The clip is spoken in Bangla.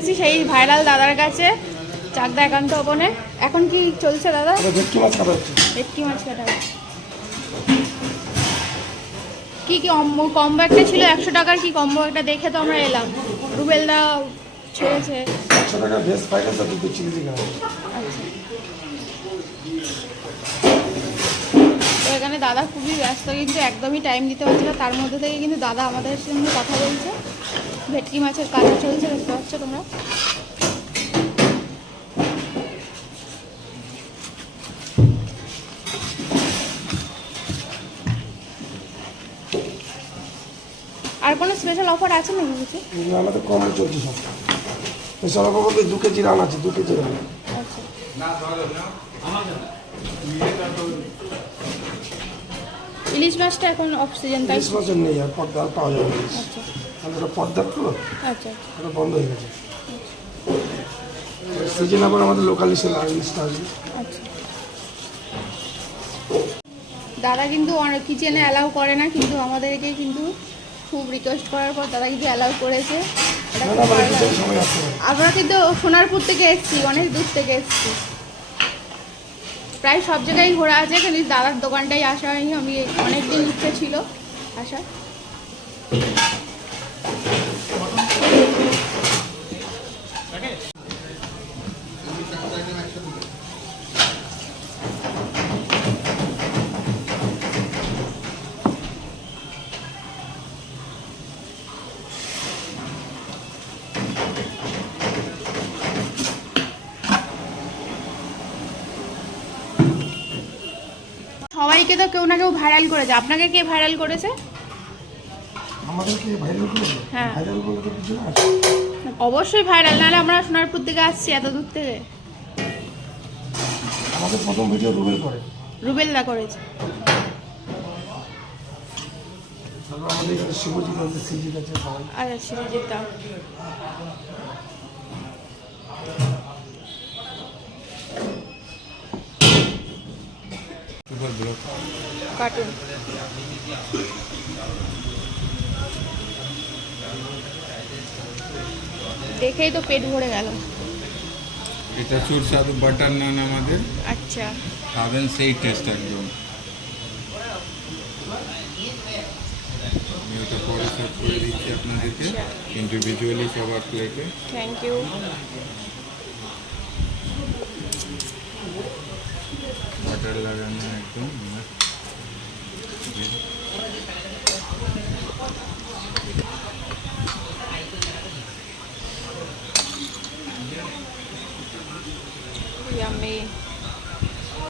এসেছি সেই ভাইরাল দাদার কাছে, চাকদা একান্ত ওপনে। এখন কি চলছে দাদা? ভেটকি মাছ কাটা হচ্ছে। ভেটকি মাছ কাটা হচ্ছে। কি কি কম্বো একটা ছিল 100 টাকার, কি কম্বো একটা দেখে তো আমরা এলাম। রুবেলদা ছেড়েছে 100 টাকা ভেজ ফ্রাইড রাইস আর 2 চিলি চিকেন। আচ্ছা, তো এখানে দাদা খুবই ব্যস্ত, কিন্তু একদমই টাইম দিতে পারছে না। তার মধ্যে থেকে কিন্তু দাদা আমাদের সঙ্গে কথা বলছে। ভেটকি মাছের কাটা চলছে, দেখতে পাচ্ছ তোমরা। আর কোনো স্পেশাল অফার আছে নাকি কিছু? আমাদের কম চলছে সব। স্পেশাল অফার বলতে 2 কেজি রান আছে, 2 কেজি রান। আচ্ছা, ইলিশ মাছটা এখন অফ সিজন, তাই? ইলিশ মাছের নেই আর, পদ্মা আর পাওয়া যাবে না। আচ্ছা আর ওটা পদ্মার তো, আচ্ছা ওটা বন্ধ হয়ে গেছে। সিজন আবার আমাদের লোকাল ইলিশটা আসবে। আচ্ছা। দাদা কিন্তু অনেক কিচেনে অ্যালাউ করে না, কিন্তু আমাদেরকে কিন্তু খুব রিকোয়েস্ট করার পর দাদা কিন্তু অ্যালাউ করেছে। এটা খুব ভালো লাগে। সবাই আসতে পারে। আমরা কিন্তু সোনারপুর থেকে এসেছি, অনেক দূর থেকে এসেছি। প্রায় সব জায়গায় ঘোরা আছে, কিন্তু দাদার দোকানটাই আসা হয়নি। আমি অনেক দিন ইচ্ছে ছিল আসার। সবাইকে তো কেউ না কেউ ভাইরাল করেছে, আপনাকে কে ভাইরাল করেছে? আমাদেরকে ভাইরাল করেছে? হ্যাঁ, ভাইরাল বলে তো কিছু না। অবশ্যই ভাইরাল, নাহলে আমরা সোনারপুর থেকে আসছি এত দূর থেকে। আমাদের প্রথম ভিডিও রুবেল করে। রুবেলদা করেছে। তারপর আমাদের এখানে শিবজিৎ আছে, সিজিৎ আছে সবাই। আচ্ছা, সিরিজিতা। কার্টুন দেখেই তো পেট ভরে গেল। এটা সুস্বাদু বাটার নান আমাদের। আচ্ছা, খাবেন সেই টেস্ট একদম। আমি ওটা পরে সার্ভ করে দিচ্ছি আপনাদেরকে ইন্ডিভিজুয়ালি সবার প্লেটে। Thank you. বাটার লাগানো একদম। ইয়াম্মি।